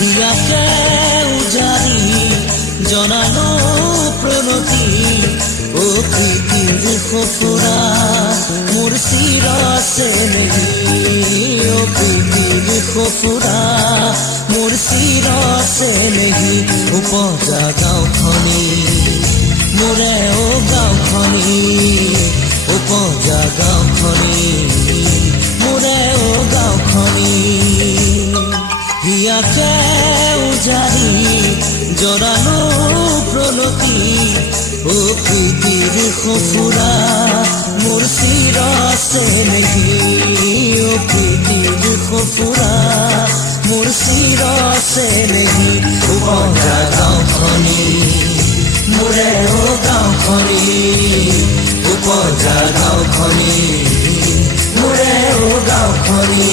হিয়াকে উজাৰি জনালো প্ৰণতি ও প্ৰীতিৰ সফুৰা মোৰ চিৰছে নেহি ও প্ৰীতিৰ সফুৰা মোৰ চিৰছে নেহি উপজা গাঁওখনি মোৰে ও গাঁওখনি উপজা গাঁওখনি মোৰে ও গাঁওখনি হিয়াকে উজাৰি জনালো প্ৰণতি ও প্ৰীতিৰ সফুৰা মোৰ চিৰছে নেহি ও প্ৰীতিৰ সফুৰা মোৰ চিৰছে নেহি উপজা গাঁওখনি মোৰে ও গাঁওখনি উপজা গাঁওখনি মোৰে ও গাঁওখনি